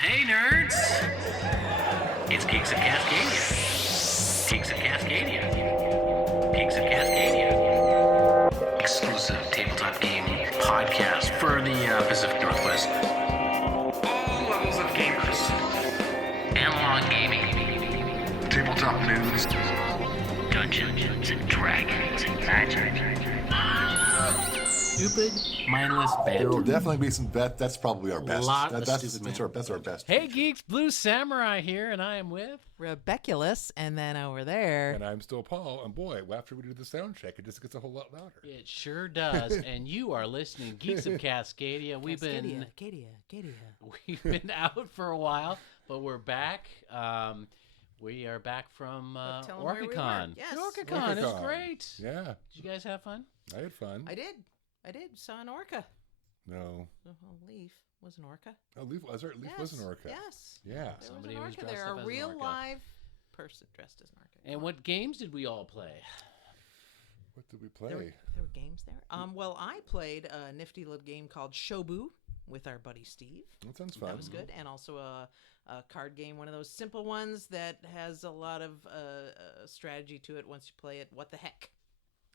Hey, nerds! It's Geeks of Cascadia. Geeks of Cascadia. Geeks of Cascadia. Exclusive tabletop game podcast for the Pacific Northwest. All levels of gamers. Analog gaming. Tabletop news. Dungeons and Dragons and magic. Stupid, mindless bet. There will definitely be some bet. That's probably our best. Lot of That's stupid our best. Hey geeks, Blue Samurai here, and I am with Rebeculous, and then over there. And I'm still Paul. And boy, after we do the sound check, it just gets a whole lot louder. It sure does. And you are listening, Geeks of Cascadia. We've been out for a while, but we're back. We are back from Orcacon. Yes, Orcacon is great. Yeah, Did you guys have fun? I had fun. I did. Saw an orca. No. Leaf was an orca. Oh, Leaf was there. Leaf was an orca. Yes. Yeah. There Somebody was was an orca dressed there. up A as an real orca. live person dressed as an orca. And what games did we all play? What did we play? There were games there. Well, I played a nifty little game called Shobu with our buddy Steve. That sounds fun. That was good. And also a card game, one of those simple ones that has a lot of strategy to it once you play it. What the heck?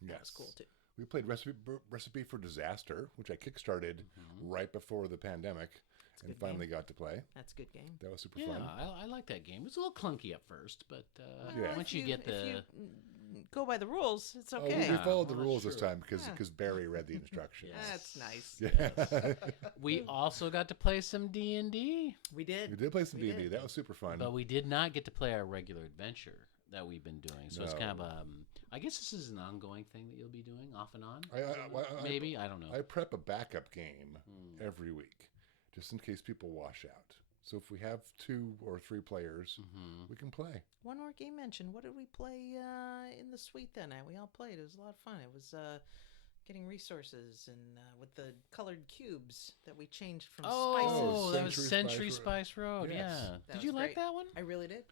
Yes. That was cool too. We played Recipe for Disaster, which I kickstarted right before the pandemic, and finally got to play. That's a good game. That was super Yeah, fun. I like that game. It's a little clunky at first, but Yeah. once you get If the... you go by the rules, it's Oh, okay. we followed the Well, rules that's this true. time because Barry read the instructions. That's nice. Yeah. We also got to play some D&D. We did. We did play some We D&D. did. That was super fun. But we did not get to play our regular adventure that we've been doing. So it's kind of No. I guess this is an ongoing thing that you'll be doing off and on. Maybe I don't know. I prep a backup game every week, just in case people wash out. So if we have 2 or 3 players, we can play. One more game mentioned. What did we play in the suite that night? We all played. It was a lot of fun. It was getting resources and with the colored cubes that we changed from Oh, spices. that was Century Century Spice Spice Road. Yes. Yeah. That Did was you like great. that one? I really did.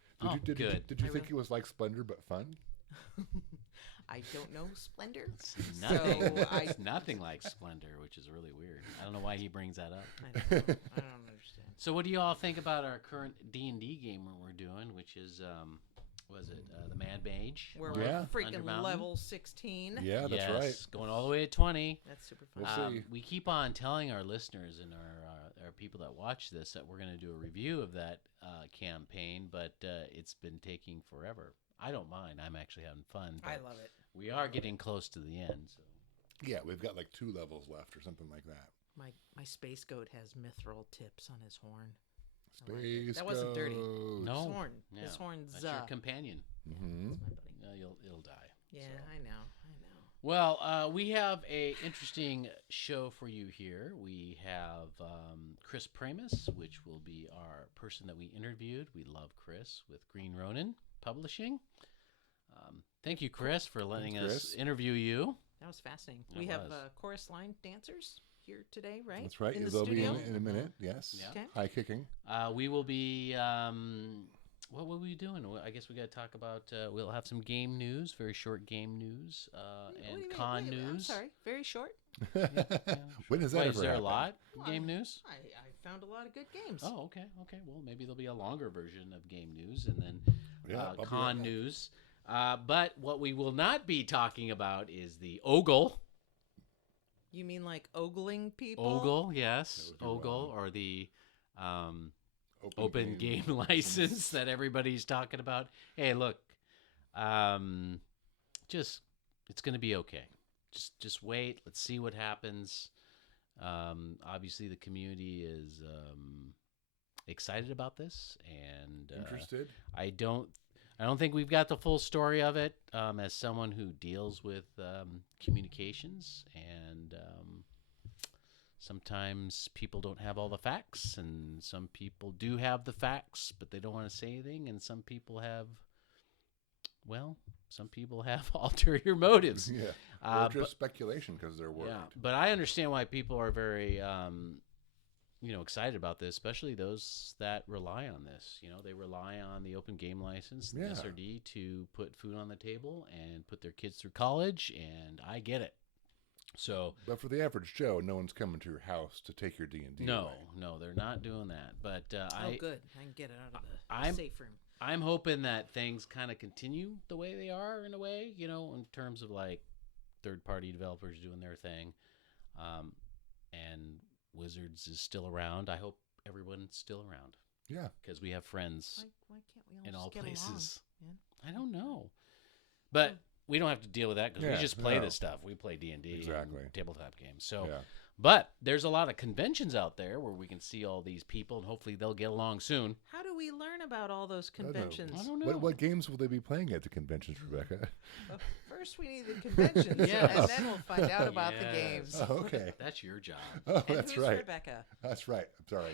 Did Good. you I think it was like Splendor but fun? I don't know Splendor. It's nothing, So it's nothing like Splendor, which is really weird. I don't know why he brings that up. I don't understand. So what do you all think about our current D&D game we're doing, which is, the Mad Mage? We're Yeah. freaking Undermountain? level 16. Yeah, that's yes, right. going all the way to 20. That's super fun. We'll see. We keep on telling our listeners and our people that watch this that we're going to do a review of that campaign, but it's been taking forever. I don't mind. I'm actually having fun. I but love it. We are getting close to the end. So. Yeah, we've got like 2 levels left or something like that. My space goat has mithril tips on his horn. I like it. Space That wasn't dirty. Goat. No. His horn. Yeah. His horn's That's your companion. Mm-hmm. my buddy. It'll die. Yeah, So. I know. Well, we have a interesting show for you here. We have Chris Pramas, which will be our person that we interviewed. We love Chris with Green Ronin Publishing. Thank you, Chris, for letting Thanks, us Chris. interview you. That was fascinating. It We have was. Chorus line dancers here today, right? That's right. In the They'll be studio. in a minute. Yes. Yeah. Okay. High kicking. We will be. What will we be doing? Well, I guess we got to talk about. We'll have some game news, very short game news, What do and you mean? con Wait, I'm news. sorry. Very short. When is that Wait, ever is there happen? a lot Well, game news? I found a lot of good games. Oh, okay. Well, maybe there'll be a longer version of game news and then Yeah, I'll be con right back. news. But what we will not be talking about is the ogle. You mean like ogling people? Ogle, yes, That would be ogle, wrong. or the open game license that everybody's talking about. Hey, look, just it's going to be okay. Just wait. Let's see what happens. Obviously, the community is excited about this, and Interested? I don't think we've got the full story of it. As someone who deals with communications, and sometimes people don't have all the facts, and some people do have the facts, but they don't want to say anything, and some people have ulterior motives. Yeah. Or just but- speculation because they're worried. Yeah, but I understand why people are very, excited about this, especially those that rely on this. They rely on the open game license, the Yeah. SRD, to put food on the table and put their kids through college, and I get it. So But for the average Joe, no one's coming to your house to take your D&D no, away. no, they're not doing that. But Oh, good. I can get it out of the I'm- safe room. I'm hoping that things kind of continue the way they are in a way, in terms of like third-party developers doing their thing, and Wizards is still around. I hope everyone's still around Yeah. because we have friends Why can't we all in just all get places. along? I don't know, but we don't have to deal with that because Yeah, we just play no. this stuff. We play D&D, Exactly. and tabletop games. So. Yeah. But there's a lot of conventions out there where we can see all these people, and hopefully they'll get along soon. How do we learn about all those I don't know. conventions? I don't know. What games will they be playing at the conventions, Rebecca? Well, first, we need the conventions, Yes. and then we'll find out about the Yes. games. Oh, okay. That's your job. Oh, And that's who's right. Rebecca? That's right. I'm sorry.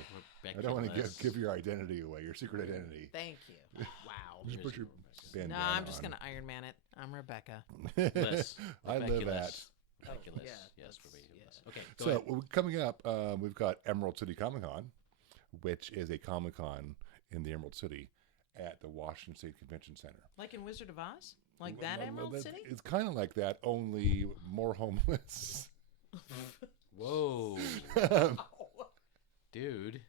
I don't want to give your identity away, your secret identity. Thank you. Wow. Just put your No, bandana I'm just on. going to Iron Man it. I'm Rebecca. I live at. Ridiculous. yeah, Yes, that's- ridiculous. yeah. Okay, go So ahead. coming up, we've got Emerald City Comic Con, which is a Comic Con in the Emerald City at the Washington State Convention Center. Like in Wizard of Oz? Like that Well, Emerald that- City? It's kind of like that, only more homeless. Whoa, dude.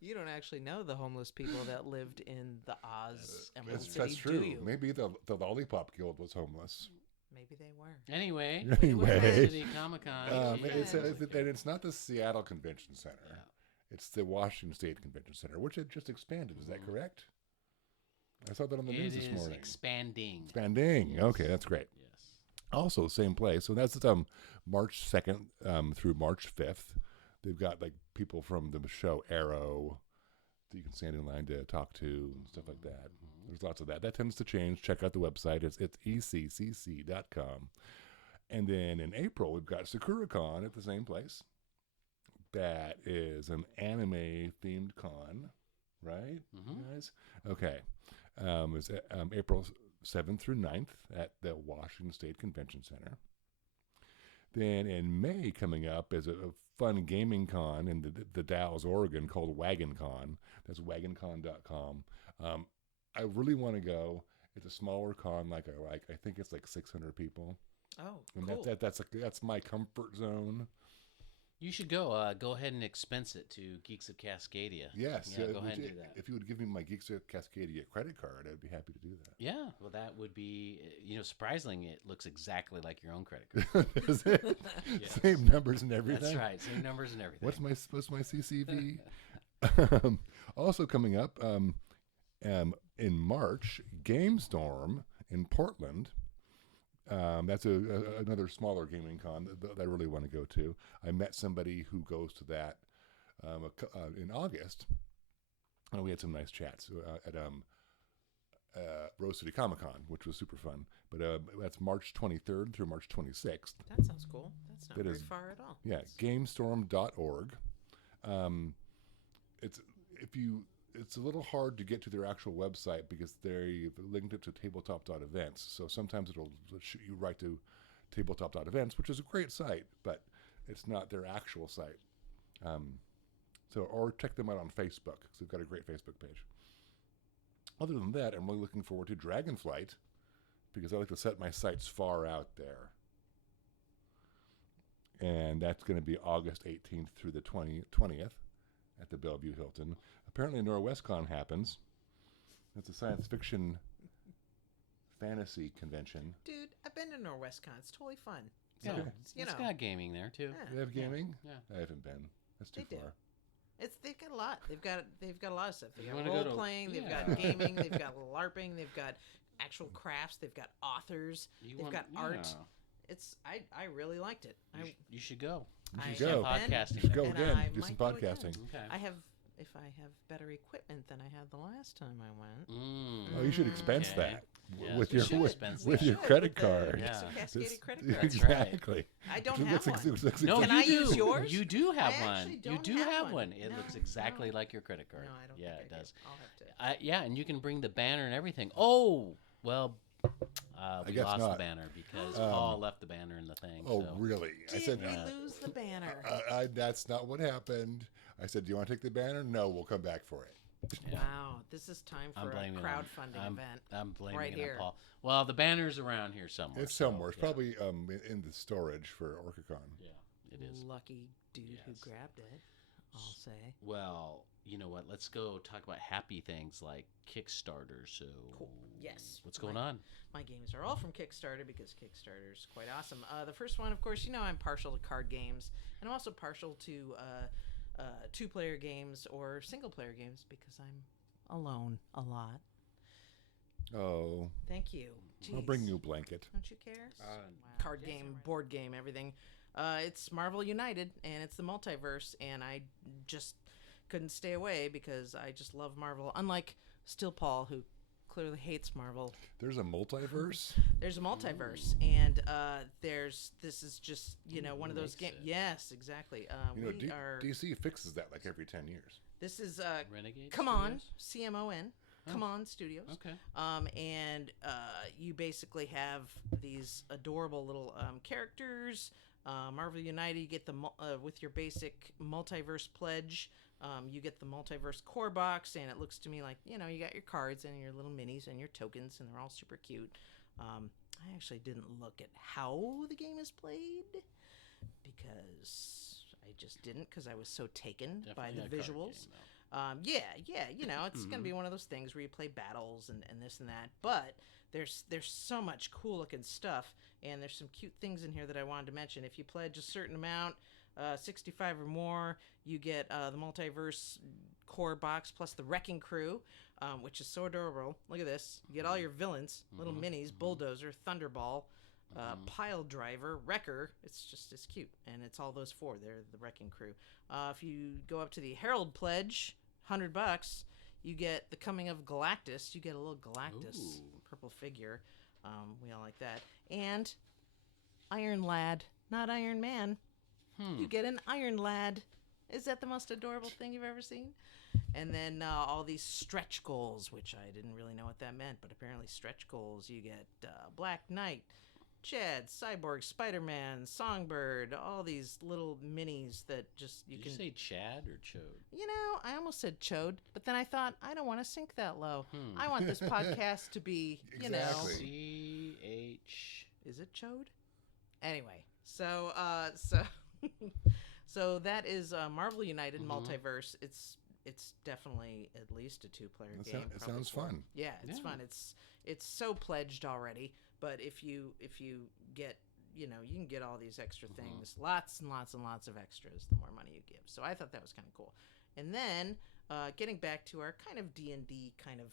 You don't actually know the homeless people that lived in the Oz Emerald City, That's true. do you? Maybe the Lollipop Guild was homeless. Maybe they were. Anyway, Anyway. City Comic Con. It's not the Seattle Convention Center. Yeah. It's the Washington State Convention Center, which had just expanded. Is that correct? I saw that on the It news this is morning. expanding. Expanding. Yes. Okay, that's great. Yes. Also, same place. So that's March 2nd through March 5th. They've got like people from the show Arrow that you can stand in line to talk to and stuff like that. There's lots of that. That tends to change. Check out the website. It's eccc.com. And then in April, we've got SakuraCon at the same place. That is an anime-themed con, right, you guys? Okay. It's April 7th through 9th at the Washington State Convention Center. Then in May coming up is a fun gaming con in the Dalles, Oregon called Wagon Con. That's wagoncon.com. I really want to go. It's a smaller con, I think it's like 600 people. Oh, And cool. that's my comfort zone. You should go. Go ahead and expense it to Geeks of Cascadia. Yes. Yeah, go ahead and do that. If you would give me my Geeks of Cascadia credit card, I'd be happy to do that. Yeah, well, that would be, surprisingly, it looks exactly like your own credit card. Does it? Yes. Same numbers and everything. That's right, same numbers and everything. What's my CCV? Also coming up in March, GameStorm in Portland. That's another smaller gaming con that I really want to go to. I met somebody who goes to that in August. We had some nice chats at Rose City Comic Con, which was super fun. But that's March 23rd through March 26th. That sounds cool. That's not That very is- far at all. Yeah, gamestorm.org. It's a little hard to get to their actual website because they've linked it to tabletop.events. So sometimes it'll shoot you right to tabletop.events, which is a great site, but it's not their actual site. Or check them out on Facebook because they've got a great Facebook page. Other than that, I'm really looking forward to Dragonflight because I like to set my sights far out there. And that's going to be August 18th through the 20th at the Bellevue Hilton. Apparently NorwestCon happens. It's a science fiction fantasy convention. Dude, I've been to NorwestCon. It's totally fun. Yeah, Okay. it's got gaming there, too. Yeah. They have gaming? Yeah. I haven't been. That's too They do. far. They've got a lot. They've got a lot of stuff. They've You got wanna go role to- playing. They've yeah. got gaming. They've got LARPing. They've got actual crafts. They've got authors. They've got art. It's I really liked it. You should go. You I should go. have been, Podcasting You should go and again. I Do some might go again. podcasting. Okay. If I have better equipment than I had the last time I went. Mm. Oh, you should expense Okay. that Yes, with we your should with, expense with that. your should, credit with the card. Yeah. Cascaded credit card. That's right. Exactly. I don't have one. Looks No, Can you I do. use yours? You do have I one. actually You don't do have have one. one. It No, looks exactly no. like your credit card. No, I don't Yeah, think it I does. do. I'll have to. Yeah, and you can bring the banner and everything. Oh, well, we guess lost not. the banner because Paul left the banner in the thing. Oh, so. really? I Did said we lose the banner? that's not what happened. I said, "Do you want to take the banner?" No, we'll come back for it. Yeah. Wow, this is time I'm for a blaming it crowdfunding on, event. I'm blaming right it here. on Paul. Well, the banner's around here somewhere. It's so, somewhere. It's yeah. probably in the storage for Orcacon. Yeah, it is. Lucky dude who Yes. grabbed it, I'll say. Well, you know what? Let's go talk about happy things like Kickstarter. So, Cool. Yes. what's going on? My games are all from Kickstarter because Kickstarter's quite awesome. The first one, of course, I'm partial to card games, and I'm also partial to two-player games or single-player games because I'm alone a lot. Oh, Thank you. I'll Jeez. bring you a blanket. Don't you care? Card game, board game, everything. It's Marvel United, and it's the multiverse, and I just couldn't stay away because I just love Marvel. Unlike Still Paul, who clearly hates Marvel. There's a multiverse. There's a multiverse, and this is just one of those makes games. it? Yes, exactly. DC fixes that like every 10 years. This is Renegade Come On, Studios? CMON. Come On Studios. Okay. And you basically have these adorable little characters. Marvel United, you get the with your basic multiverse pledge. You get the multiverse core box, and it looks to me like you got your cards and your little minis and your tokens, and they're all super cute. I actually didn't look at how the game is played because I just didn't because I was so taken by the Definitely a card visuals. game, though. Yeah, it's gonna be one of those things where you play battles and this and that. But there's so much cool looking stuff, and there's some cute things in here that I wanted to mention. If you pledge a certain amount, 65 or more, you get the multiverse core box plus the Wrecking Crew, which is so adorable. Look at this. You get all your villains, little minis, Bulldozer, Thunderball, Pile Driver, Wrecker. It's cute, and it's all those four. They're the Wrecking Crew. If you go up to the Herald pledge, $100, you get the Coming of Galactus. You get a little Galactus Ooh. purple figure. We all like that. And Iron Lad, not Iron Man. You get an Iron Lad. Is that the most adorable thing you've ever seen? And then all these stretch goals, which I didn't really know what that meant, but apparently stretch goals. You get Black Knight, Chad, Cyborg, Spider-Man, Songbird, all these little minis that just Did you say Chad or Chode? I almost said chode, but then I thought I don't want to sink that low. I want this podcast to be, Exactly. C-H... Is it chode? Anyway, so so that is Marvel United Multiverse. It's definitely at least a two-player game. It probably sounds four. fun. Yeah, it's Yeah. fun. It's so pledged already, but if you get you can get all these extra things, lots and lots and lots of extras the more money you give. So I thought that was kind of cool. And then getting back to our kind of D&D kind of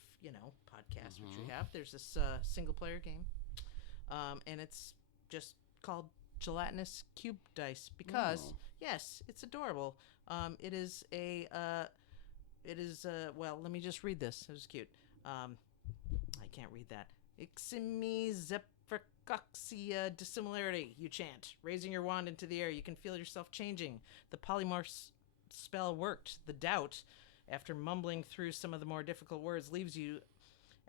podcast which we have, there's this single-player game, and it's just called Gelatinous Cube Dice because yes, it's adorable. It is well, let me just read this. It was cute. I can't read that. Iximi Zephyroxia Dissimilarity, you chant. Raising your wand into the air, you can feel yourself changing. The polymorph spell worked. The doubt, after mumbling through some of the more difficult words, leaves you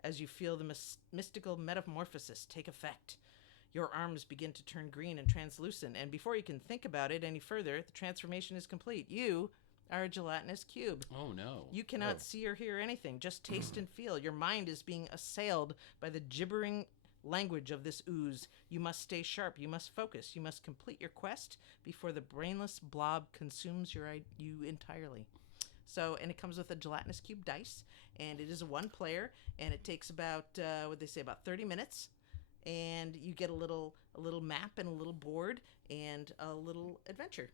as you feel the mystical metamorphosis take effect. Your arms begin to turn green and translucent, and before you can think about it any further, the transformation is complete. You are a gelatinous cube. Oh, no. You cannot see or hear anything, just taste and feel. Your mind is being assailed by the gibbering language of this ooze. You must stay sharp. You must focus. You must complete your quest before the brainless blob consumes you entirely. So, and it comes with a gelatinous cube dice, and it is a one player, and it takes about, about 30 minutes. And you get a little map and a little board and a little adventure.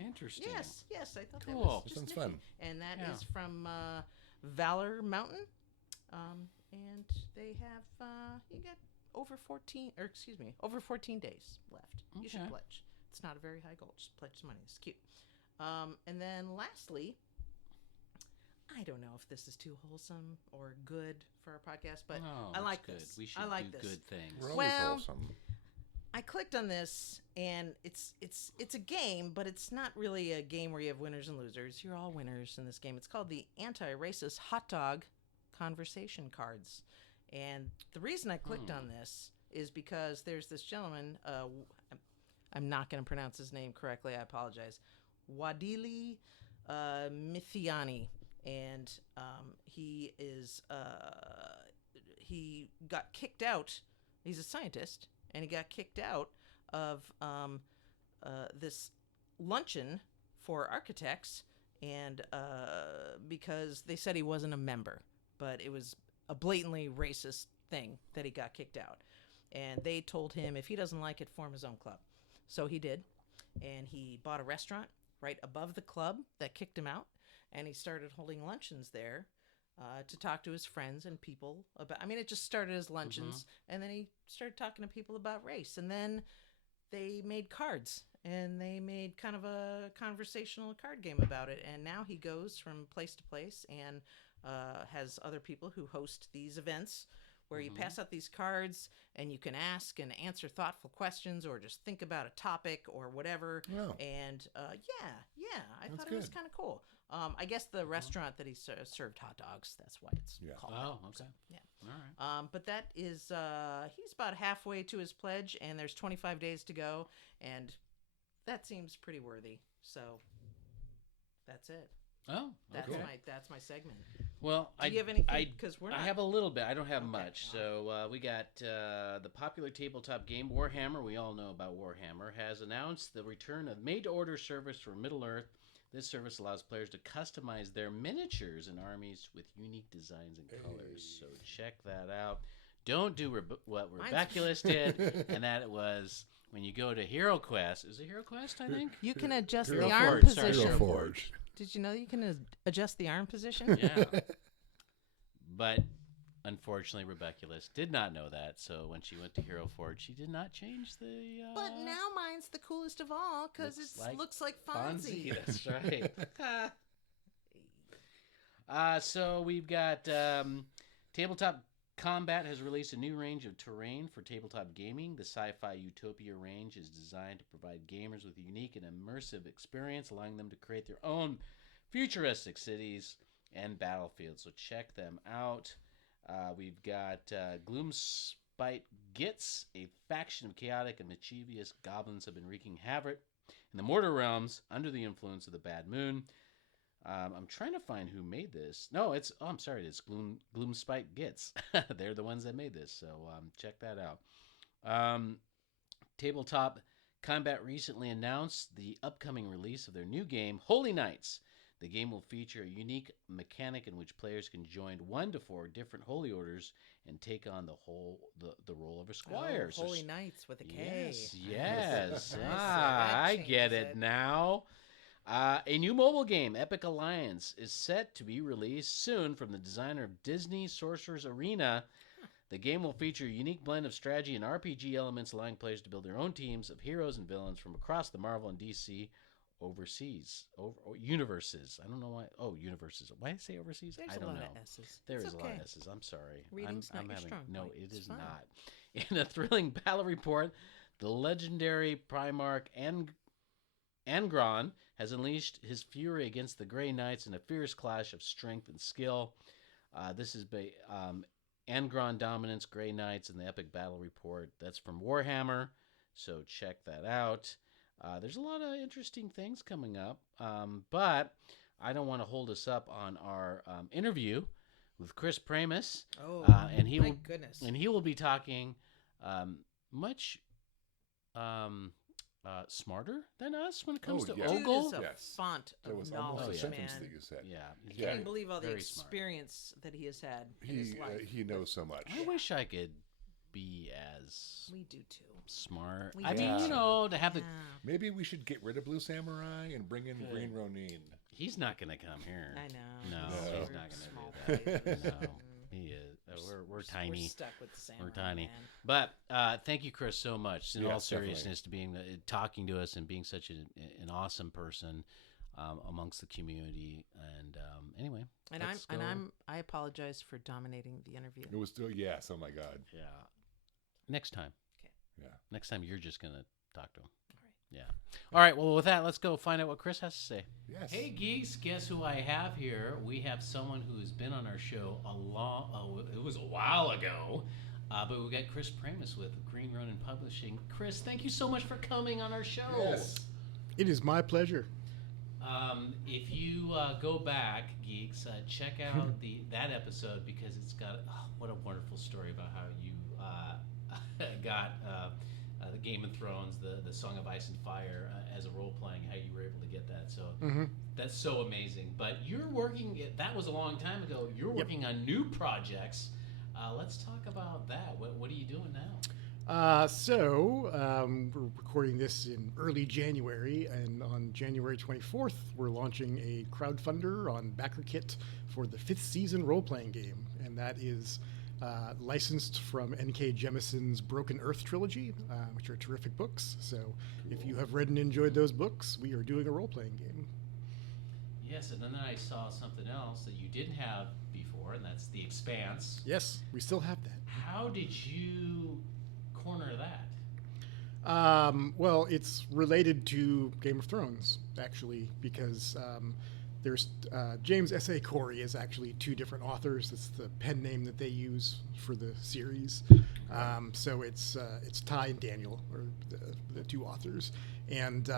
Interesting. Yes, I thought Cool. that was just Sounds nifty. fun. And that Yeah. is from Valor Mountain, and they have you get over 14 days left. You should Okay. pledge. It's not a very high goal. Just pledge some money. It's cute. And then lastly, I don't know if this is too wholesome or good for our podcast, but Oh, I like that's good. this. We should I like do this. good things. We're always Well, wholesome. I clicked on this, and it's a game, but it's not really a game where you have winners and losers. You're all winners in this game. It's called the Anti-Racist Hot Dog Conversation Cards. And the reason I clicked on this is because there's this gentleman, I'm not going to pronounce his name correctly, I apologize, Wadili Mithiani. and he got kicked out. He's a scientist, and he got kicked out of this luncheon for architects, and because they said he wasn't a member, but it was a blatantly racist thing that he got kicked out. And they told him if he doesn't like it, form his own club. So he did, and he bought a restaurant right above the club that kicked him out, and he started holding luncheons there to talk to his friends and people about. I mean, it just started as luncheons, and then he started talking to people about race, and then they made cards, and they made kind of a conversational card game about it. And now he goes from place to place and has other people who host these events where you pass out these cards and you can ask and answer thoughtful questions or just think about a topic or whatever. Wow. And I That's thought it was good. kind of cool. I guess the restaurant that he served hot dogs, that's why it's called Oh, that. okay. Yeah. All right. But that is, he's about halfway to his pledge, and there's 25 days to go, and that seems pretty worthy. So that's it. Oh, That's okay. that's my segment. Well, Do you have anything? Because we're I not. have a little bit. I don't have Okay, much. all So we got the popular tabletop game Warhammer. We all know about Warhammer. Has announced the return of made-to-order service for Middle-earth. This service allows players to customize their miniatures and armies with unique designs and colors. So check that out. Don't do what Rebeculus did, and that it was when you go to Hero Quest. Is it Hero Quest, I think? You can adjust Hero the arm Forge, sorry, position. Hero Forge. Did you know you can adjust the arm position? Yeah. But unfortunately, Rebeculus did not know that. So when she went to Hero Forge, she did not change the. But now mine's the coolest of all because it looks like Fonzie. That's right. So we've got Tabletop Combat has released a new range of terrain for tabletop gaming. The Sci-Fi Utopia range is designed to provide gamers with a unique and immersive experience, allowing them to create their own futuristic cities and battlefields. So check them out. We've got Gloomspite Gits, a faction of chaotic and mischievous goblins have been wreaking havoc in the Mortar Realms under the influence of the Bad Moon. I'm trying to find who made this. No, it's Gloomspite Gits. They're the ones that made this, so check that out. Tabletop Combat recently announced the upcoming release of their new game, Holy Knights. The game will feature a unique mechanic in which players can join 1 to 4 different holy orders and take on the role of a squire. Oh, Holy Knights with a K. Yes. Nice. I That get changes it now. A new mobile game, Epic Alliance, is set to be released soon from the designer of Disney Sorcerer's Arena. The game will feature a unique blend of strategy and RPG elements, allowing players to build their own teams of heroes and villains from across the Marvel and DC universes. I don't know why. Oh, universes. Why did I say overseas? There's I don't a lot know. of S's. There It's is a lot okay. of S's. I'm sorry. Reading's not your strong No, point. it It's is fine. not. In a thrilling battle report, the legendary Primarch Angron has unleashed his fury against the Grey Knights in a fierce clash of strength and skill. This is Angron dominance, Grey Knights, in the epic battle report. That's from Warhammer, so check that out. There's a lot of interesting things coming up, but I don't want to hold us up on our interview with Chris Pramas. Oh, and he my will, goodness. And he will be talking much smarter than us when it comes to yeah. Dude Ogle. is a Yes. font That of was almost a knowledge, sentence man. that you said. Yeah, he's I Yeah. can't very- believe all the very smart. experience that he has had in his life. He knows so much. I wish I could be as We do too. smart. We I mean, do. you know, to have the. Yeah. Maybe we should get rid of Blue Samurai and bring in Green Ronin. He's not going to come here. I know. No, No. he's We're not going small to do that. players. No, he is. We're tiny. We're stuck with the samurai. We're tiny. Man. But thank you, Chris, so much. In all Yes, definitely. seriousness, to being talking to us and being such an awesome person amongst the community. And anyway, And let's go. I apologize for dominating the interview. It was still yes. Oh my God. Yeah. Next time. Okay. Yeah. Next time, you're just gonna talk to him. All right. Yeah. All right. Well, with that, let's go find out what Chris has to say. Yes. Hey, geeks! Guess who I have here? We have someone who has been on our show it was a while ago, but we got Chris Pramas with Green Ronin Publishing. Chris, thank you so much for coming on our show. Yes. It is my pleasure. If you go back, geeks, check out that episode because it's got what a wonderful story about how you got the Game of Thrones, the Song of Ice and Fire as a role playing, how you were able to get that. So that's so amazing. But you're working. That was a long time ago. You're working on new projects. Let's talk about that. What are you doing now? We're recording this in early January, and on January 24th, we're launching a crowdfunder on BackerKit for the 5th season role-playing game, and that is licensed from N.K. Jemison's Broken Earth trilogy, which are terrific books. So if you have read and enjoyed those books, we are doing a role-playing game. Yes, and then I saw something else that you didn't have before, and that's The Expanse. Yes, we still have that. How did you corner that? Well, it's related to Game of Thrones, actually, because there's James S.A. Corey is actually 2 different authors. It's the pen name that they use for the series. So it's Ty and Daniel are the 2 authors. And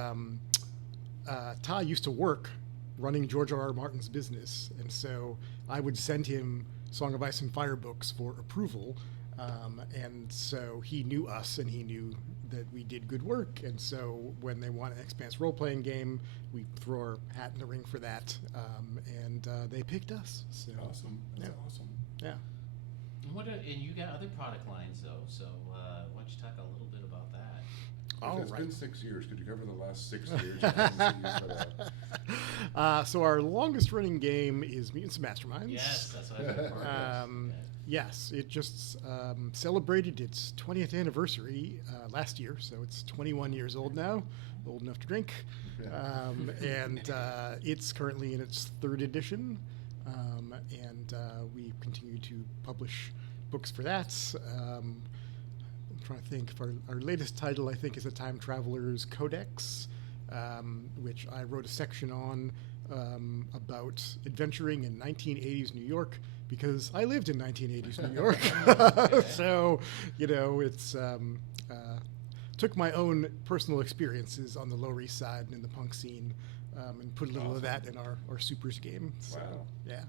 Ty used to work running George R.R. Martin's business, and so I would send him Song of Ice and Fire books for approval. And so he knew us, and he knew that we did good work. And so when they want an Expanse role-playing game, we throw our hat in the ring for that. And they picked us. So, Awesome. That's awesome. Yeah. And you got other product lines though. So why don't you talk a little bit about that? It's been 6 years. Could you cover the last 6 years? So our longest-running game is Mutants and Masterminds. Yes, that's what I was looking for. Yes, it just celebrated its 20th anniversary last year, so it's 21 years old now, old enough to drink. And it's currently in its 3rd edition, and we continue to publish books for that. I'm trying to think. Our latest title, I think, is a Time Traveler's Codex, which I wrote a section on about adventuring in 1980s New York, because I lived in 1980s New York. So, it's took my own personal experiences on the Lower East Side and in the punk scene, and put a little of that in our Supers game. So, Wow. Yeah.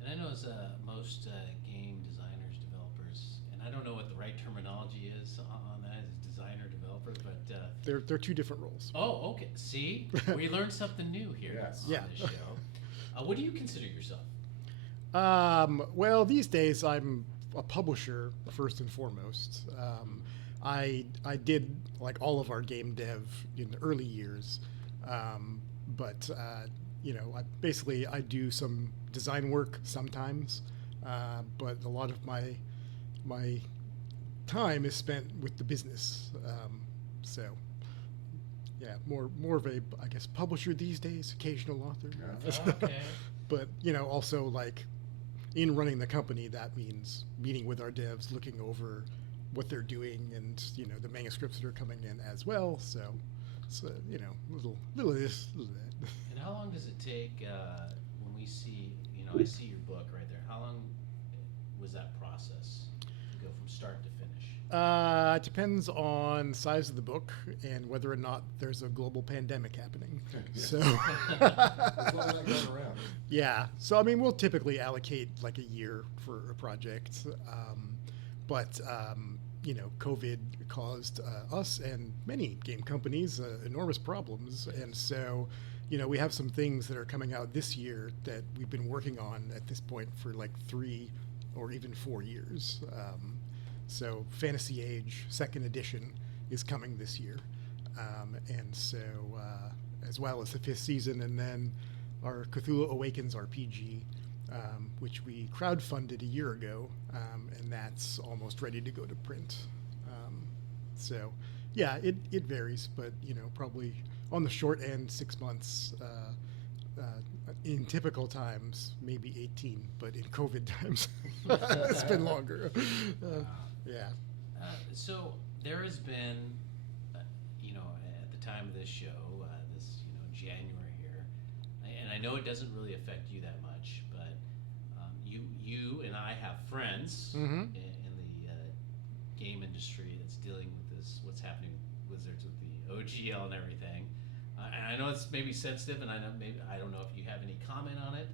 And I know as most game designers, developers, and I don't know what the right terminology is on that, as designer, developer, but They're 2 different roles. oh, okay. See, we learned something new here Yes. on this show. What do you consider yourself? Well, these days I'm a publisher first and foremost. I did like all of our game dev in the early years, but I do some design work sometimes, but a lot of my time is spent with the business. So yeah, more of a, I guess, publisher these days, occasional author. Okay. But also like in running the company, that means meeting with our devs, looking over what they're doing, and the manuscripts that are coming in as well. So little of this, little of that. And how long does it take when we see, I see your book right there. How long was that process to go from start to finish? It depends on the size of the book and whether or not there's a global pandemic happening. So, There's a lot of that going around. yeah. So, I mean, we'll typically allocate like a year for a project. But COVID caused us and many game companies enormous problems. And so, we have some things that are coming out this year that we've been working on at this point for like 3 or even 4 years. So Fantasy Age 2nd edition is coming this year. And so, as well as the 5th season, and then our Cthulhu Awakens RPG, which we crowdfunded a year ago, and that's almost ready to go to print. So, yeah, it varies, but, probably on the short end, 6 months. In typical times, maybe 18, but in COVID times, it's been longer. Yeah. So there has been, at the time of this show, January here, and I know it doesn't really affect you that much, but you and I have friends in the game industry that's dealing with this, what's happening with Wizards with the OGL and everything. And I know it's maybe sensitive, and I don't know if you have any comment on it.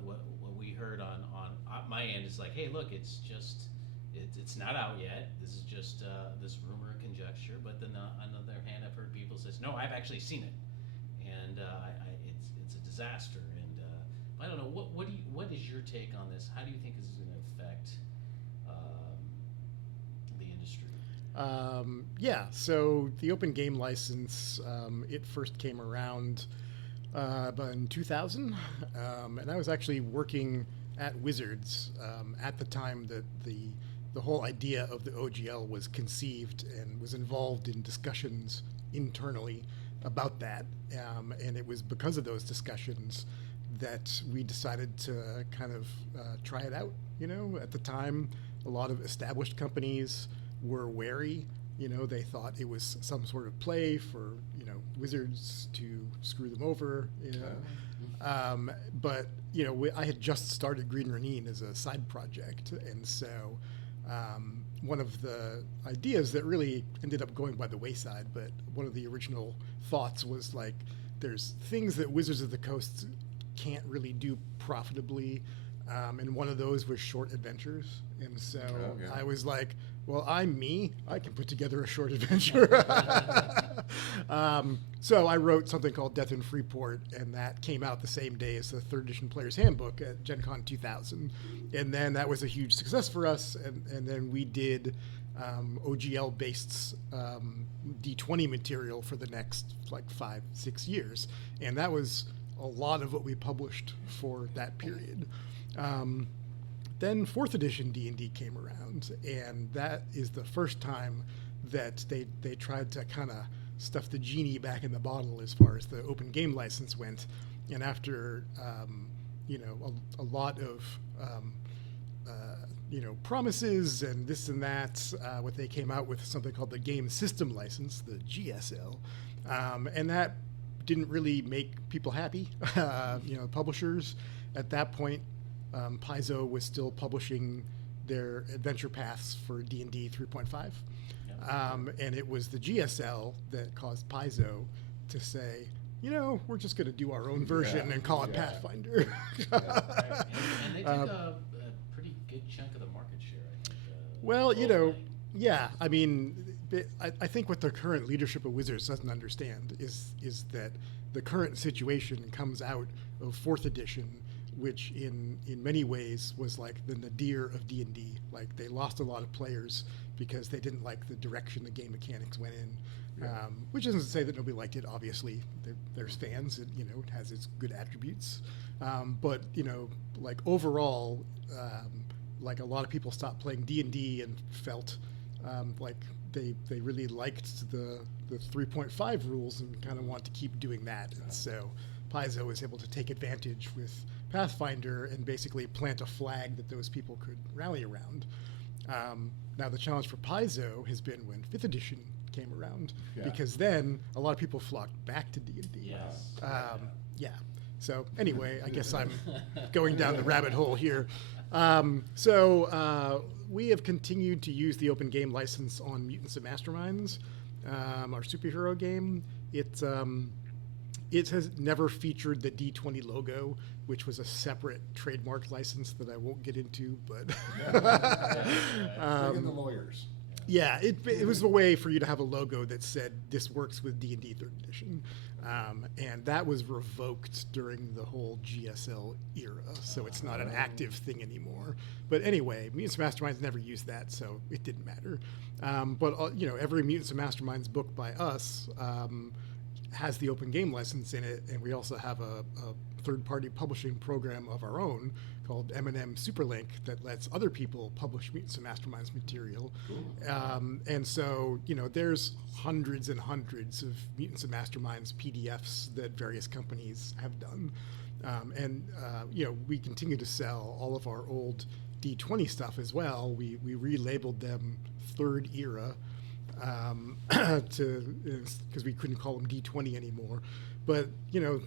What we heard on my end is like, hey, look, it's not out yet. This is just this rumor and conjecture. But then on the other hand, I've heard people say, no, I've actually seen it, and it's a disaster. And I don't know what is your take on this? How do you think this is going to affect the industry? Yeah, so the open game license, it first came around about in 2000, and I was actually working at Wizards at the time that the whole idea of the OGL was conceived, and was involved in discussions internally about that. And it was because of those discussions that we decided to kind of try it out. At the time, a lot of established companies were wary. They thought it was some sort of play for, Wizards to screw them over. But, I had just started Green Ronin as a side project. And so one of the ideas that really ended up going by the wayside, but one of the original thoughts was like, there's things that Wizards of the Coast can't really do profitably. And one of those was short adventures. And so I was like, well, I'm me. I can put together a short adventure. So I wrote something called Death in Freeport, and that came out the same day as the 3rd edition Player's Handbook at Gen Con 2000. And then that was a huge success for us. And then we did OGL-based D20 material for the next 5-6 years. And that was a lot of what we published for that period. Then 4th edition D&D came around, and that is the first time that they tried to kind of stuff the genie back in the bottle as far as the open game license went. And after a lot of promises and this and that, what they came out with something called the Game System License, the GSL, and that didn't really make people happy. Publishers at that point. Paizo was still publishing their adventure paths for D&D 3.5. And it was the GSL that caused Paizo to say, we're just going to do our own version and call it Pathfinder. And they took a pretty good chunk of the market share, I think. Well, I mean, I think what the current leadership of Wizards doesn't understand is that the current situation comes out of 4th edition, which in many ways was like the nadir of D&D. Like, they lost a lot of players because they didn't like the direction the game mechanics went in, which isn't to say that nobody liked it. Obviously, there's fans, and it has its good attributes. But overall, a lot of people stopped playing D&D and felt like they really liked the 3.5 rules and kind of want to keep doing that. And so Paizo was able to take advantage with Pathfinder and basically plant a flag that those people could rally around. Now the challenge for Paizo has been when 5th edition came around, because then a lot of people flocked back to D&D. Yes. So anyway, I guess I'm going down the rabbit hole here. We have continued to use the open game license on Mutants and Masterminds, our superhero game. It has never featured the D20 logo, which was a separate trademark license that I won't get into, but Bring in the lawyers. Yeah, it was a way for you to have a logo that said this works with D&D 3rd edition, and that was revoked during the whole GSL era, so it's not an active thing anymore. But anyway, Mutants and Masterminds never used that, so it didn't matter. But every Mutants and Masterminds book by us has the open game license in it, and we also have a third-party publishing program of our own called M&M Superlink that lets other people publish Mutants and Masterminds material. And so, there's hundreds and hundreds of Mutants and Masterminds PDFs that various companies have done. We continue to sell all of our old D20 stuff as well. We relabeled them 3rd era because we couldn't call them D20 anymore. But,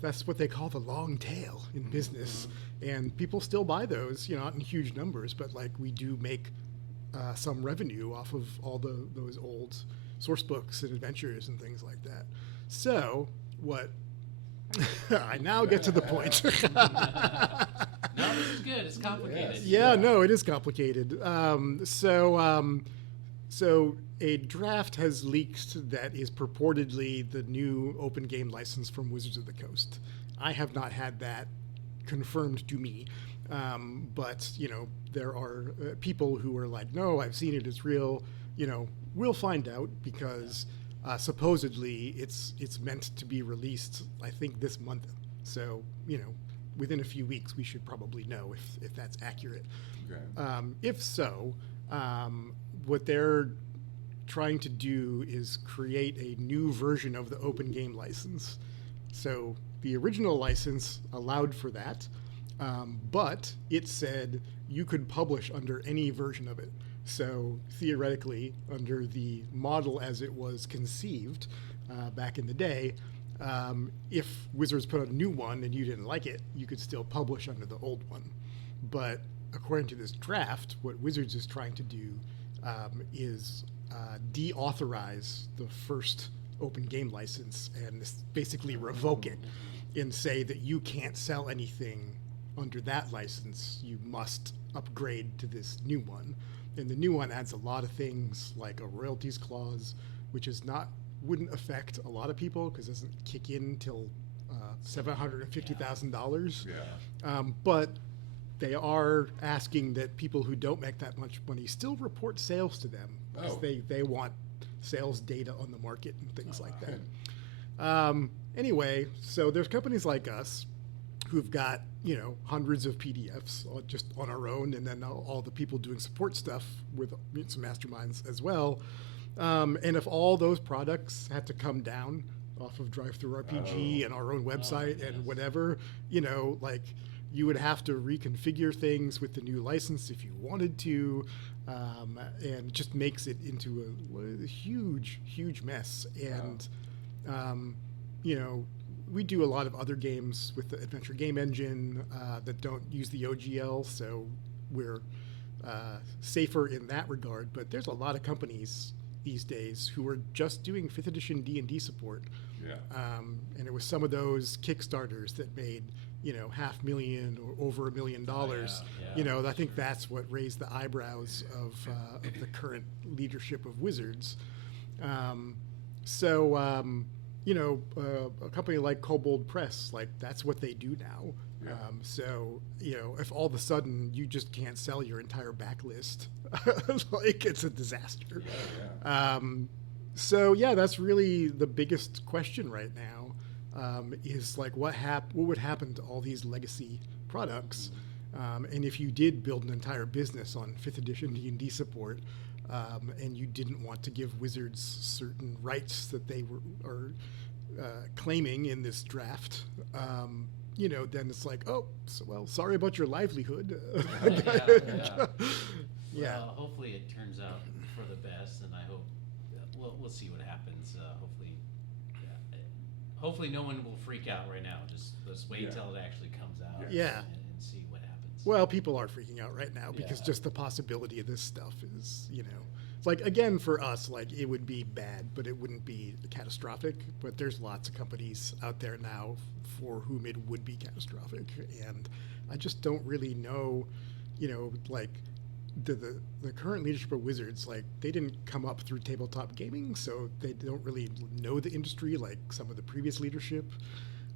that's what they call the long tail in business. And people still buy those, not in huge numbers, but we do make some revenue off of all those old source books and adventures and things like that. So what? I now get to the point. No, this is good. It's complicated. Yes. Yeah, no, it is complicated. So a draft has leaked that is purportedly the new open game license from Wizards of the Coast. I have not had that confirmed to me, but there are people who are like, no, I've seen it, it's real. We'll find out because supposedly it's meant to be released, I think, this month. So within a few weeks, we should probably know if that's accurate. Okay. If so, what they're trying to do is create a new version of the open game license. So the original license allowed for that, but it said you could publish under any version of it. So theoretically, under the model as it was conceived back in the day, if Wizards put out a new one and you didn't like it, you could still publish under the old one. But according to this draft, what Wizards is trying to do is deauthorize the first open game license and basically revoke it and say that you can't sell anything under that license. You must upgrade to this new one. And the new one adds a lot of things like a royalties clause, which wouldn't affect a lot of people because it doesn't kick in till $750,000. Yeah. But they are asking that people who don't make that much money still report sales to them because they want sales data on the market and things like that. Anyway, so there's companies like us who've got hundreds of PDFs just on our own, and then all the people doing support stuff with some masterminds as well. And if all those products had to come down off of Drive-Thru-RPG and our own website and whatever, you would have to reconfigure things with the new license if you wanted to, and it just makes it into a huge, huge mess. And we do a lot of other games with the Adventure Game Engine that don't use the OGL, so we're safer in that regard. But there's a lot of companies these days who are just doing 5th edition D&D support. Yeah. And it was some of those Kickstarters that made $500,000 or over $1 million. I think that's what raised the eyebrows of the current leadership of Wizards. A company like Kobold Press, that's what they do now. Yeah. If all of a sudden you just can't sell your entire backlist, it's a disaster. Yeah. That's really the biggest question right now, is what would happen to all these legacy products, and if you did build an entire business on 5th edition D&D support, and you didn't want to give Wizards certain rights that they are claiming in this draft, then it's sorry about your livelihood. Well, hopefully it turns out for the best, and I hope we'll see what happens. Hopefully no one will freak out right now. Just wait till it actually comes out. Yeah. And see what happens. Well, people are freaking out right now because just the possibility of this stuff is, it's again, for us, it would be bad, but it wouldn't be catastrophic. But there's lots of companies out there now for whom it would be catastrophic. And I just don't really know, the current leadership of Wizards, they didn't come up through tabletop gaming, so they don't really know the industry like some of the previous leadership.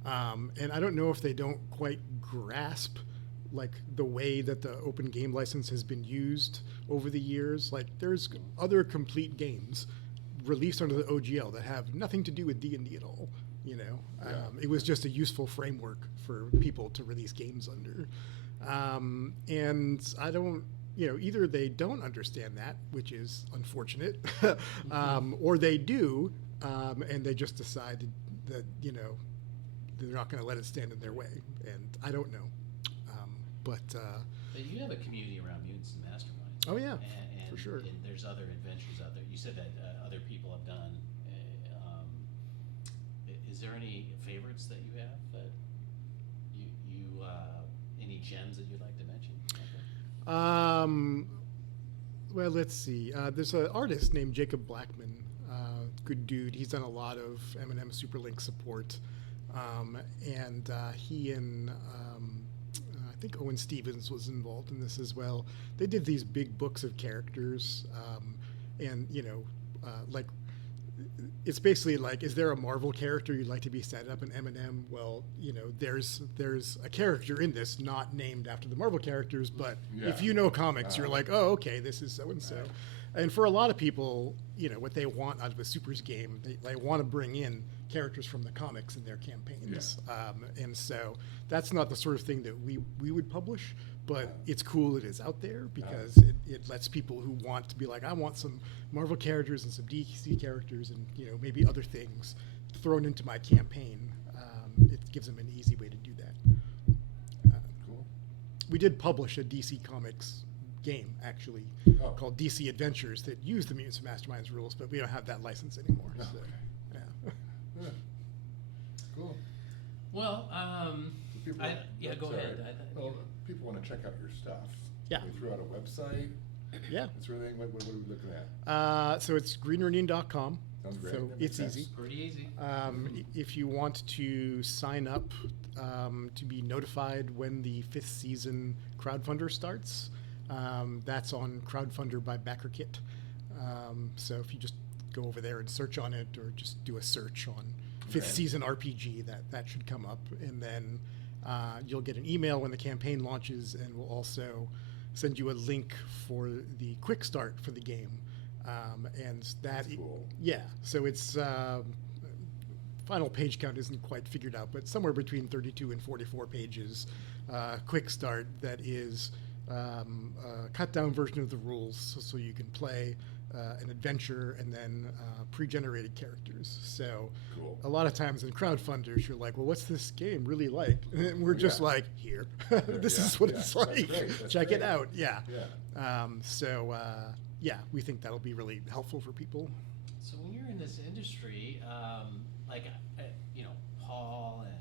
And I don't know if they don't quite grasp the way that the open game license has been used over the years. There's other complete games released under the OGL that have nothing to do with D&D at all. It was just a useful framework for people to release games under. And I don't, either they don't understand that, which is unfortunate, or they do, and they just decided that, they're not going to let it stand in their way. And I don't know. But you have a community around Mutants and Masterminds. Oh, yeah, and for sure. And there's other adventures out there. You said that other people have done. Is there any favorites that you have that you any gems that you'd like to mention? Well, let's see. There's an artist named Jacob Blackman good dude. He's done a lot of M&M Superlink support, and he and I think Owen Stevens was involved in this as well. They did these big books of characters, and like it's basically like, is there a Marvel character you'd like to be set up in M&M? Well, there's a character in this not named after the Marvel characters, but if you know comics, you're like, oh, okay, this is so and so. And for a lot of people, what they want out of a Supers game, they want to bring in characters from the comics in their campaigns. And so that's not the sort of thing that we would publish, but it's cool that it's out there because it lets people who want to be like, I want some Marvel characters and some DC characters and maybe other things thrown into my campaign. It gives them an easy way to do that. Cool. We did publish a DC Comics game actually called DC Adventures that used the Mutants and Masterminds rules, but we don't have that license anymore. Oh, So, okay. yeah. Cool. Well, go ahead. Well, people want to check out your stuff. Yeah. We threw out a website. Yeah. Is there anything? What are we looking at? So it's greenronin.com. Sounds great. So That makes it's sense. easy. Pretty easy. If you want to sign up to be notified when the 5th season crowdfunder starts, that's on Crowdfunder by BackerKit. So if you just go over there and search on it, or just do a search on 5th season RPG, that should come up, and then you'll get an email when the campaign launches, and we'll also send you a link for the quick start for the game. And that's cool. Yeah, so it's final page count isn't quite figured out, but somewhere between 32 and 44 pages. Quick start that is a cut down version of the rules, so you can play an adventure and then pre-generated characters. So Cool. a lot of times in crowdfunders, you're like, well, what's this game really like? And we're just like, here, this is what it's That's like. great. That's Check it great. out. Yeah. Yeah. We think that'll be really helpful for people. So when you're in this industry, Paul and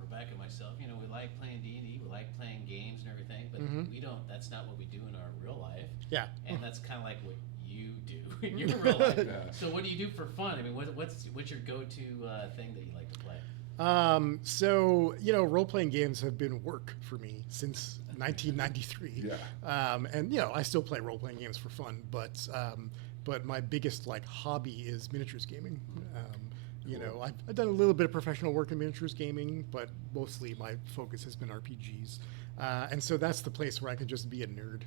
Rebecca and myself, we like playing D&D, we like playing games and everything, but we don't. That's not what we do in our real life. Yeah. And that's kind of like what you do in your real life. Yeah. So what do you do for fun? I mean, what's your go-to thing that you like to play? Role-playing games have been work for me since 1993. Yeah. And I still play role-playing games for fun, but my biggest hobby is miniatures gaming. I've done a little bit of professional work in miniatures gaming, but mostly my focus has been RPGs. And so that's the place where I can just be a nerd.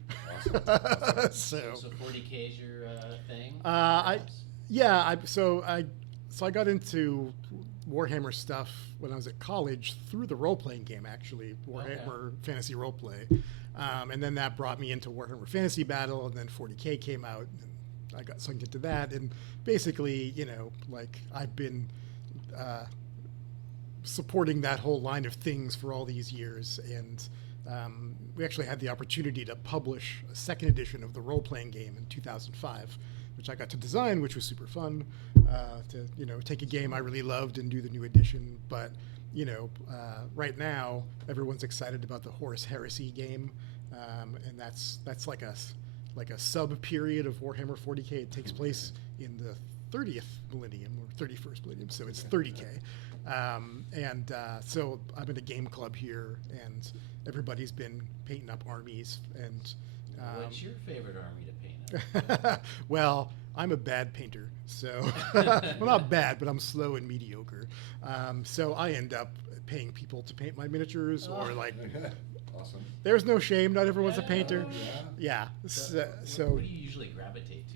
Awesome. So 40K is your thing? So I got into Warhammer stuff when I was at college through the role-playing game, actually, Warhammer Fantasy Roleplay. And then that brought me into Warhammer Fantasy Battle, and then 40K came out, and I got sucked into that. And basically, I've been supporting that whole line of things for all these years. And we actually had the opportunity to publish a second edition of the role-playing game in 2005, which I got to design, which was super fun, to take a game I really loved and do the new edition. But right now everyone's excited about the Horus Heresy game, and that's like a sub period of Warhammer 40K. It takes place in the 30th millennium or 31st millennium, so it's 30K. So I'm in a game club here, and everybody's been painting up armies. And what's your favorite army to paint up? well, I'm a bad painter, so well, not bad, but I'm slow and mediocre. So I end up paying people to paint my miniatures, or Awesome. there's no shame. Not everyone's a painter. Yeah. Yeah. What do you usually gravitate to?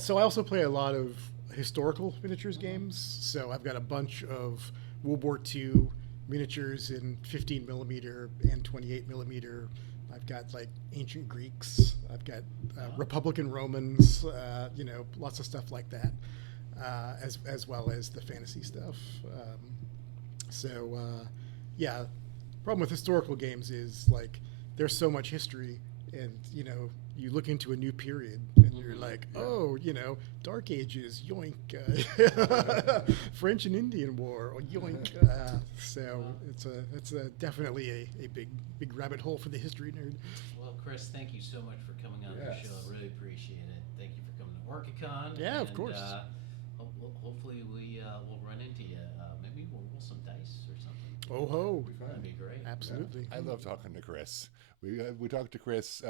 So I also play a lot of historical miniatures games. So I've got a bunch of World War II miniatures in 15 millimeter and 28 millimeter. I've got ancient Greeks. I've got Republican Romans. Lots of stuff like that, as well as the fantasy stuff. Problem with historical games is there's so much history, and you look into a new period and you're like, oh, Dark Ages, yoink, French and Indian War, yoink. So it's definitely a big rabbit hole for the history nerd. Well, Chris, thank you so much for coming on the show. I really appreciate it. Thank you for coming to Orcacon. Yeah, of and, course. Hopefully we will run into you. Maybe we'll roll some dice or something. Oh ho! That'd be great. Absolutely. I love talking to Chris. We talked to Chris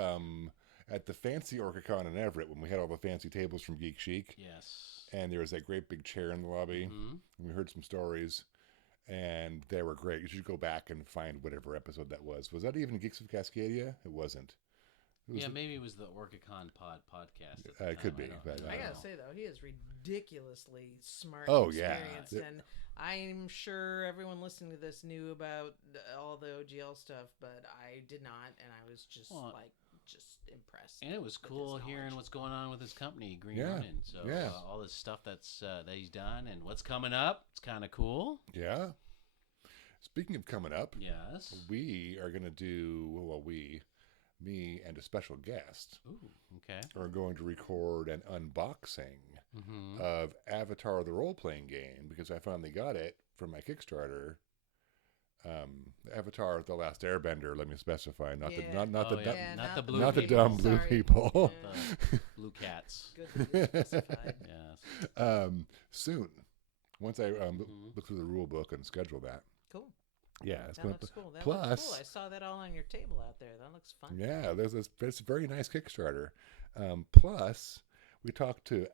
at the fancy Orcacon in Everett when we had all the fancy tables from Geek Chic. Yes. And there was that great big chair in the lobby. Mhm. And we heard some stories, and they were great. You should go back and find whatever episode that was. Was that even Geeks of Cascadia? It wasn't. It was Yeah, maybe it was the Orcacon podcast. At the it could time. be, I but, don't I know. gotta say though, he is ridiculously smart. Oh, and yeah. experienced, and I'm sure everyone listening to this knew about all the OGL stuff, but I did not, and I was just just impressed. And it was with cool his hearing knowledge. what's going on with his company, Green Yeah, Ronin. So yeah. all this stuff that he's done and what's coming up, it's kind of cool. Yeah. Speaking of coming up, Yes. we are going to do, me and a special guest Ooh, okay. are going to record an unboxing Mm-hmm. of Avatar the role-playing game because I finally got it from my Kickstarter. Avatar the Last Airbender, let me specify, not the Yeah. not the Oh, dumb, yeah. Yeah, not the blue not the people. dumb blue Sorry. people. The blue cats. Good that you specified. Yes. Soon, once I Mhm. look through the rule book and schedule that. Cool. Yeah, it's That going looks cool. That plus, looks cool. I saw that all on your table out there. That looks fun. yeah, it's a very nice Kickstarter. Plus, we talked to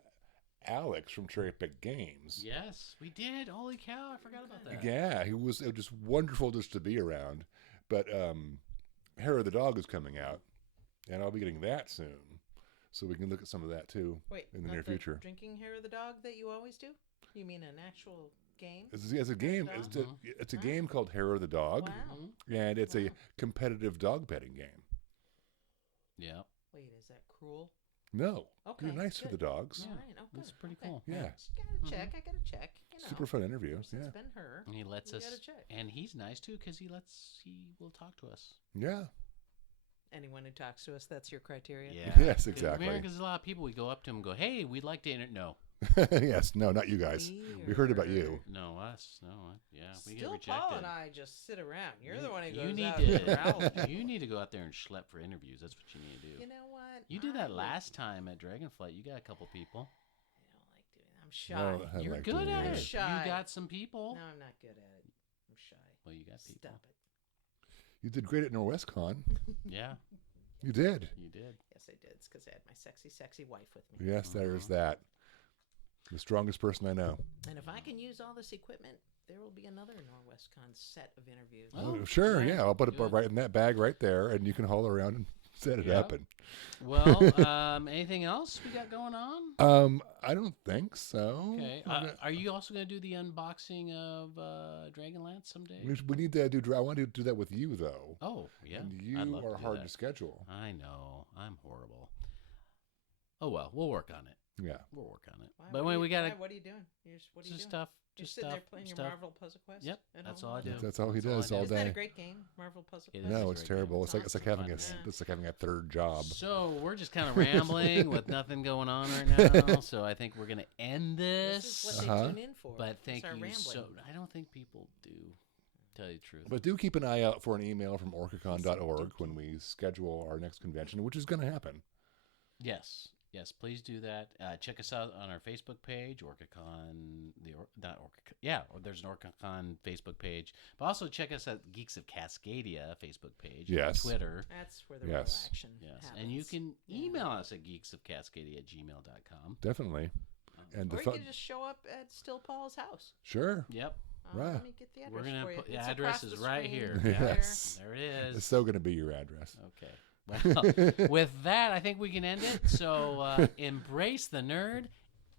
Alex from Cherry Pick Games. Yes, we did. Holy cow! I forgot about that. Yeah, it was just wonderful just to be around. But Hair of the Dog is coming out, and I'll be getting that soon, so we can look at some of that too Wait, in the not near future. Drinking hair of the dog that you always do? You mean an actual game? It's a game. It's a game called Hair of the Dog, Wow. Mhm. and it's a Wow. competitive dog petting game. Yeah. Wait, is that cruel? No, Okay. you're nice to good. the dogs. Yeah, All right. Oh, good. that's pretty Okay. cool. Yeah, Just gotta check. I gotta check. You know, super fun interviews. Since Yeah, it's been her. And he lets We us, gotta check. and he's nice too because he will talk to us. yeah, Anyone who talks to us, that's your criteria. Yeah. yes, exactly. Because there's a lot of people we go up to and go, "Hey, we'd like to no, Yes, no, not you guys. We heard about you. no us, no, yeah, we get Still, rejected." Paul and I just sit around. You're the one who goes you need out and to growls. you need to go out there and schlep for interviews. That's what you need to do. You know what? You did I that would- last time at Dragonflight. You got a couple people. I don't like doing that. I'm shy. Well, I You're like good doing at it. it. Shy. You got some people. No, I'm not good at it. I'm shy. Well, you got people. Stop it. You did great at NorwestCon. Yeah, You did. you did. Yes, I did. It's because I had my sexy, sexy wife with me. Yes, there's that. The strongest person I know. And if I can use all this equipment, there will be another NorwestCon set of interviews. Oh, Sure, yeah, yeah. I'll put it good. right in that bag right there, and you can haul around and set it Yeah. up. And Well, anything else we got going on? I don't think so. Okay. Are you also going to do the unboxing of Dragonlance someday? We need to do. I want to do that with you though. Oh, yeah. And I'd you love to are do hard that. to schedule. I know. I'm horrible. Oh, well. We'll work on it. Yeah. We'll work on it. Why, But what when are we you- got to... why- What are you doing? What are you Just doing? stuff. You're Just sitting stuff. there playing your stuff. Marvel Puzzle Quest? Yep, at that's home all I do. That's all he That's all I does do. all Isn't that a day. great game, Marvel Puzzle It Quest? is. No, a it's great terrible. game. It's like It's having awesome. a Fun. it's like having a third job. So we're just kind of rambling with nothing going on right now. So I think we're going to end This this. is what they Uh-huh. tune in for. But It's thank our you rambling. so... I don't think people do, tell you the truth. But do keep an eye out for an email from orcacon.org when we schedule our next convention, which is going to happen. Yes, please do that. Check us out on our Facebook page, Orcacon. Or there's an Orcacon Facebook page. But also check us at Geeks of Cascadia Facebook page. Yes. On Twitter. That's where the Yes. real action Yes, happens. and you can Yeah. email us at geeksofcascadia@gmail.com. Definitely. And Or the you fun. can just show up at Still Paul's house. Sure. Yep, Right. Let me get the address we're gonna for you. put the It's address across is the right screen, here. right Yeah. there. Yes. There it It's is. still going to be your address. Okay. Well, with that, I think we can end it. So embrace the nerd,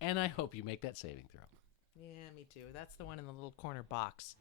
and I hope you make that saving throw. Yeah, me too. That's the one in the little corner box.